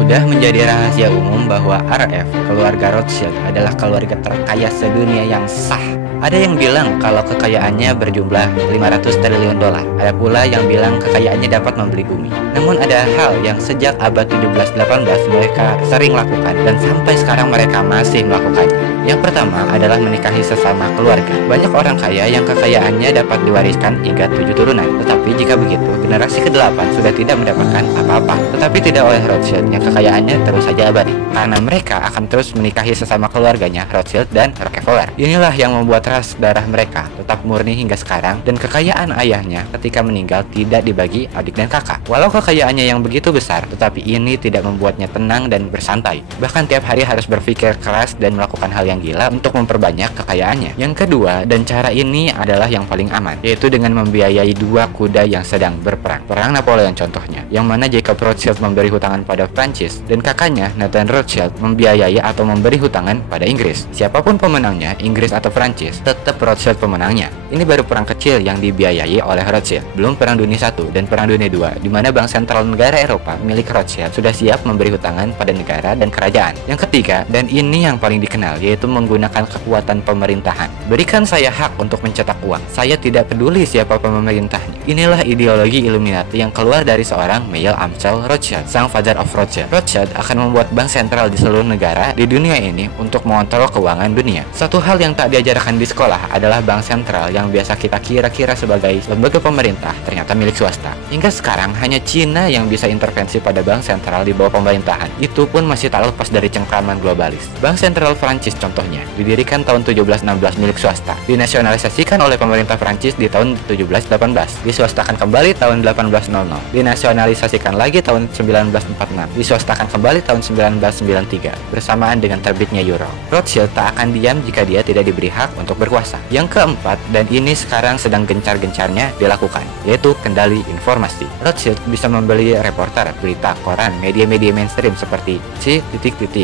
Sudah menjadi rahasia umum bahwa RF, keluarga Rothschild, adalah keluarga terkaya sedunia yang sah. Ada yang bilang kalau kekayaannya berjumlah 500 triliun dolar. Ada pula yang bilang kekayaannya dapat membeli bumi. Namun ada hal yang sejak abad 17-18 mereka sering lakukan dan sampai sekarang mereka masih melakukannya. Yang pertama adalah menikahi sesama keluarga. Banyak orang kaya yang kekayaannya dapat diwariskan hingga 7 turunan. Tetapi jika begitu, generasi ke-8 sudah tidak mendapatkan apa-apa. Tetapi tidak oleh Rothschild yang kekayaannya terus saja abadi. Karena mereka akan terus menikahi sesama keluarganya, Rothschild dan Rockefeller. Inilah yang membuat ras darah mereka tetap murni hingga sekarang, dan kekayaan ayahnya ketika meninggal tidak dibagi adik dan kakak. Walau kekayaannya yang begitu besar, tetapi ini tidak membuatnya tenang dan bersantai. Bahkan tiap hari harus berpikir keras dan melakukan hal yang gila untuk memperbanyak kekayaannya. Yang kedua, dan cara ini adalah yang paling aman, yaitu dengan membiayai dua kuda yang sedang berperang. Perang Napoleon contohnya, yang mana Jacob Rothschild memberi hutangan pada Prancis dan kakaknya Nathan Rothschild membiayai atau memberi hutangan pada Inggris. Siapapun pemenangnya, Inggris atau Prancis, tetap Rothschild pemenangnya. Ini baru perang kecil yang dibiayai oleh Rothschild. Belum Perang Dunia I dan Perang Dunia II, di mana bank sentral negara Eropa milik Rothschild sudah siap memberi hutangan pada negara dan kerajaan. Yang ketiga, dan ini yang paling dikenal, yaitu menggunakan kekuatan pemerintahan. Berikan saya hak untuk mencetak uang. Saya tidak peduli siapa pemerintahnya. Inilah ideologi Illuminati yang keluar dari seorang Michael Amschel Rothschild, sang father of Rothschild. Rothschild akan membuat bank sentral di seluruh negara di dunia ini untuk mengontrol keuangan dunia. Satu hal yang tak diajarkan di sekolah adalah bank sentral yang biasa kita kira-kira sebagai lembaga pemerintah ternyata milik swasta. Hingga sekarang hanya Cina yang bisa intervensi pada bank sentral di bawah pemerintahan. Itu pun masih tak lepas dari cengkraman globalis. Bank sentral Prancis contohnya didirikan tahun 1716 milik swasta, dinasionalisasikan oleh pemerintah Prancis di tahun 1718, diswastakan kembali tahun 1800, dinasionalisasikan lagi tahun 1946, diswastakan kembali tahun 1993 bersamaan dengan terbitnya euro. Rothschild tak akan diam jika dia tidak diberi hak untuk berkuasa. Yang keempat, dan ini sekarang sedang gencar-gencarnya dilakukan, yaitu kendali informasi. Rothschild bisa membeli reporter, berita, koran, media-media mainstream seperti C.B.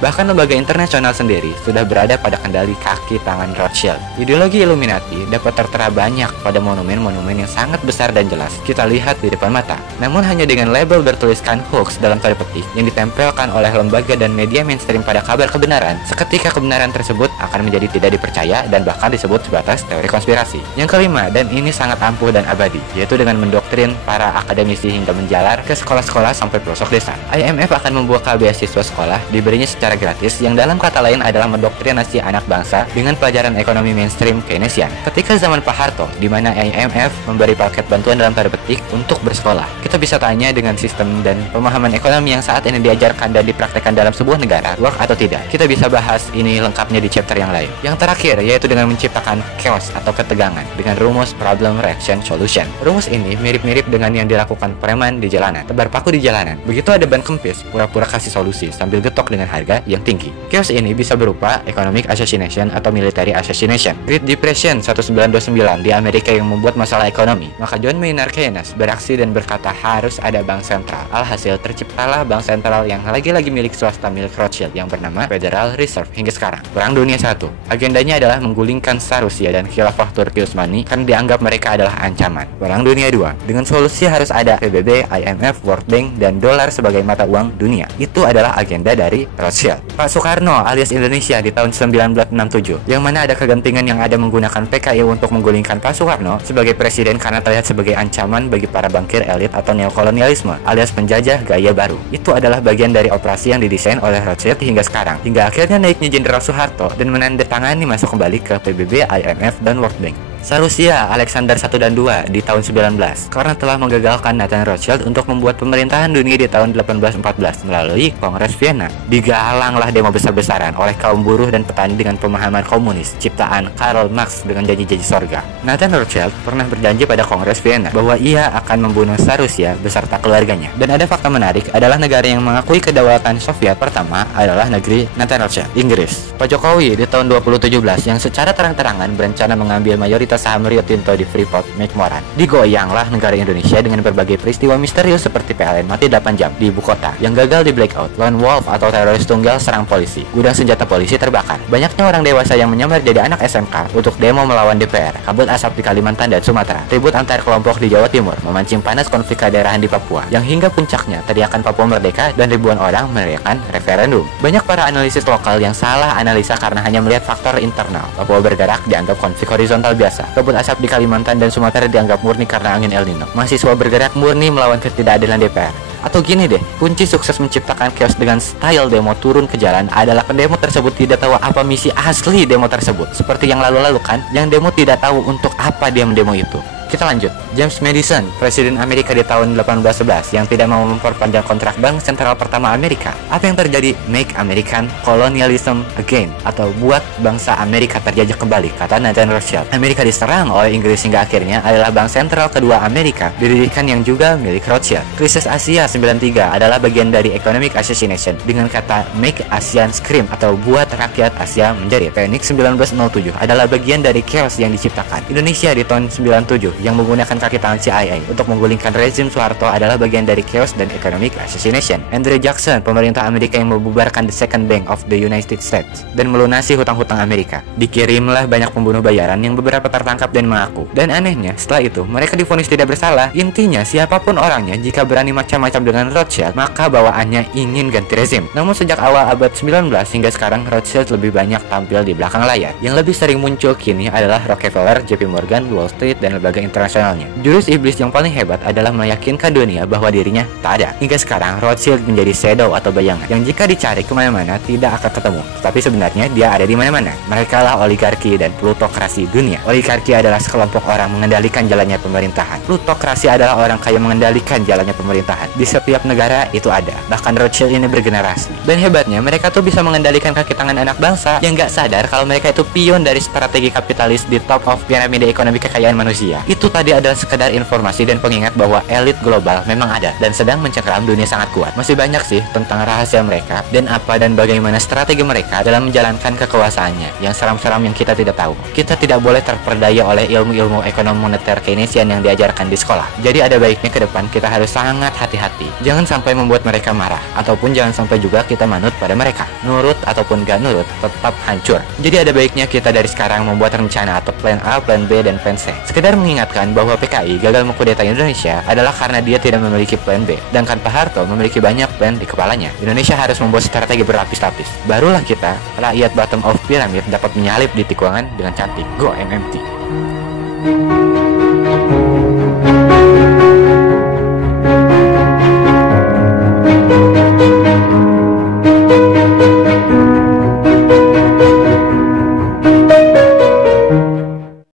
Bahkan lembaga internasional sendiri sudah berada pada kendali kaki tangan Rothschild. Ideologi Illuminati dapat tertera banyak pada monumen-monumen yang sangat besar dan jelas kita lihat di depan mata. Namun hanya dengan label bertuliskan hoax dalam tanda petik yang ditempelkan oleh lembaga dan media mainstream pada kabar kebenaran, seketika kebenaran tersebut akan menjadi tidak dipercaya dan bahkan disebut sebatas teori konspirasi. Yang kelima, dan ini sangat ampuh dan abadi, yaitu dengan mendoktrin para akademisi hingga menjalar ke sekolah-sekolah sampai pelosok desa. IMF akan membuka beasiswa sekolah diberinya secara gratis, yang dalam kata lain adalah mendoktrinasi anak bangsa dengan pelajaran ekonomi mainstream Keynesian. Ketika zaman Pak Harto, di mana IMF memberi paket bantuan dalam tanda petik untuk bersekolah, kita bisa tanya dengan sistem dan pemahaman ekonomi yang saat ini diajarkan dan dipraktekkan dalam sebuah negara, work atau tidak. Kita bisa bahas ini lengkapnya di chapter yang lain. Yang terakhir, yaitu dengan menciptakan chaos atau ketegangan dengan rumus problem reaction solution. Rumus ini mirip-mirip dengan yang dilakukan preman di jalanan, tebar paku di jalanan. Begitu ada ban kempis, pura-pura kasih solusi sambil getok dengan harga yang tinggi. Chaos ini bisa berupa economic assassination atau military assassination. Great Depression 1929 di Amerika yang membuat masalah ekonomi. Maka John Maynard Keynes beraksi dan berkata harus ada bank sentral. Alhasil terciptalah bank sentral yang lagi-lagi milik swasta milik Rothschild yang bernama Federal Reserve hingga sekarang. Perang Dunia I, agendanya adalah menggulingkan Tsar Rusia dan Khilafah Turki Utsmani karena dianggap mereka adalah ancaman. Perang Dunia II, dengan solusi harus ada PBB, IMF, World Bank, dan dolar sebagai mata uang dunia. Itu adalah agenda dari Rothschild. Pak Soekarno alias Indonesia di tahun 1967, yang mana ada kegentingan yang ada menggunakan PKI untuk menggulingkan Pak Soekarno sebagai presiden karena terlihat sebagai ancaman bagi para bankir elit atau neokolonialisme alias penjajah gaya baru. Itu adalah bagian dari operasi yang didesain oleh Rothschild hingga sekarang, hingga akhirnya naiknya Jenderal Soeharto dan menandatangani masuk kembali ke PBB, IMF, dan World Bank. Tsar Rusia Alexander I dan II di tahun 19 karena telah menggagalkan Nathan Rothschild untuk membuat pemerintahan dunia di tahun 1814 melalui Kongres Vienna. Digalanglah demo besar-besaran oleh kaum buruh dan petani dengan pemahaman komunis, ciptaan Karl Marx dengan janji-janji sorga. Nathan Rothschild pernah berjanji pada Kongres Vienna bahwa ia akan membunuh Tsar Rusia beserta keluarganya. Dan ada fakta menarik adalah negara yang mengakui kedaulatan Soviet pertama adalah negeri Nathan Rothschild, Inggris. Pak Jokowi di tahun 2017 yang secara terang-terangan berencana mengambil mayoritas bursa saham Rio Tinto di Freeport, McMoran. Digoyanglah negara Indonesia dengan berbagai peristiwa misterius seperti PLN mati 8 jam di ibu kota, yang gagal di blackout, lone wolf atau teroris tunggal serang polisi, gudang senjata polisi terbakar, banyaknya orang dewasa yang menyamar jadi anak SMK untuk demo melawan DPR, kabut asap di Kalimantan dan Sumatera, ribut antar kelompok di Jawa Timur, memancing panas konflik kedaerahan di Papua, yang hingga puncaknya teriakan Papua Merdeka dan ribuan orang meneriakan referendum. Banyak para analisis lokal yang salah analisa karena hanya melihat faktor internal. Papua bergerak dianggap konflik horizontal biasa, kabut asap di Kalimantan dan Sumatera dianggap murni karena angin El Nino. Mahasiswa bergerak murni melawan ketidakadilan DPR. Atau gini deh, kunci sukses menciptakan chaos dengan style demo turun ke jalan adalah pendemo tersebut tidak tahu apa misi asli demo tersebut. Seperti yang lalu-lalu kan, yang demo tidak tahu untuk apa dia mendemo itu. Kita lanjut. James Madison, Presiden Amerika di tahun 1811 yang tidak mau memperpanjang kontrak Bank Sentral pertama Amerika. Apa yang terjadi? Make American Colonialism Again, atau buat bangsa Amerika terjajah kembali, kata Nathan Rothschild. Amerika diserang oleh Inggris hingga akhirnya adalah Bank Sentral kedua Amerika, didirikan yang juga milik Rothschild. Krisis Asia 93 adalah bagian dari Economic Assassination dengan kata Make ASEAN Scream, atau buat rakyat Asia menjerit. Phoenix 1907 adalah bagian dari chaos yang diciptakan. Indonesia di tahun 97 yang menggunakan kaki tangan CIA untuk menggulingkan rezim Soeharto adalah bagian dari chaos dan economic assassination. Andrew Jackson, pemerintah Amerika yang membubarkan the Second Bank of the United States dan melunasi hutang-hutang Amerika. Dikirimlah banyak pembunuh bayaran yang beberapa tertangkap dan mengaku. Dan anehnya, setelah itu mereka divonis tidak bersalah. Intinya, siapapun orangnya, jika berani macam-macam dengan Rothschild, maka bawaannya ingin ganti rezim. Namun sejak awal abad 19 hingga sekarang, Rothschild lebih banyak tampil di belakang layar. Yang lebih sering muncul kini adalah Rockefeller, JP Morgan, Wall Street, dan lembaga internasionalnya. Jurus iblis yang paling hebat adalah meyakinkan dunia bahwa dirinya tak ada. Hingga sekarang, Rothschild menjadi shadow atau bayangan yang jika dicari kemana-mana tidak akan ketemu. Tapi sebenarnya dia ada di mana-mana. Mereka lah oligarki dan plutokrasi dunia. Oligarki adalah sekelompok orang mengendalikan jalannya pemerintahan. Plutokrasi adalah orang kaya mengendalikan jalannya pemerintahan. Di setiap negara itu ada. Bahkan Rothschild ini bergenerasi. Dan hebatnya, mereka tuh bisa mengendalikan kaki tangan anak bangsa yang gak sadar kalau mereka itu pion dari strategi kapitalis di top of piramida ekonomi kekayaan manusia. Itu tadi adalah sekedar informasi dan pengingat bahwa elit global memang ada dan sedang mencengkeram dunia sangat kuat. Masih banyak sih tentang rahasia mereka dan apa dan bagaimana strategi mereka dalam menjalankan kekuasaannya yang seram-seram yang kita tidak tahu. Kita tidak boleh terperdaya oleh ilmu-ilmu ekonomi moneter Keynesian yang diajarkan di sekolah. Jadi ada baiknya ke depan kita harus sangat hati-hati. Jangan sampai membuat mereka marah, ataupun jangan sampai juga kita manut pada mereka. Nurut ataupun gak nurut tetap hancur. Jadi ada baiknya kita dari sekarang membuat rencana atau plan A, plan B, dan plan C. Sekedar mengingatkan bahwa PKI gagal mengkudeta Indonesia adalah karena dia tidak memiliki plan B, sedangkan Pak Harto memiliki banyak plan di kepalanya. Indonesia harus membuat strategi berlapis-lapis. Barulah kita, rakyat bottom of pyramid, dapat menyalip di tikungan dengan cantik. Go MMT.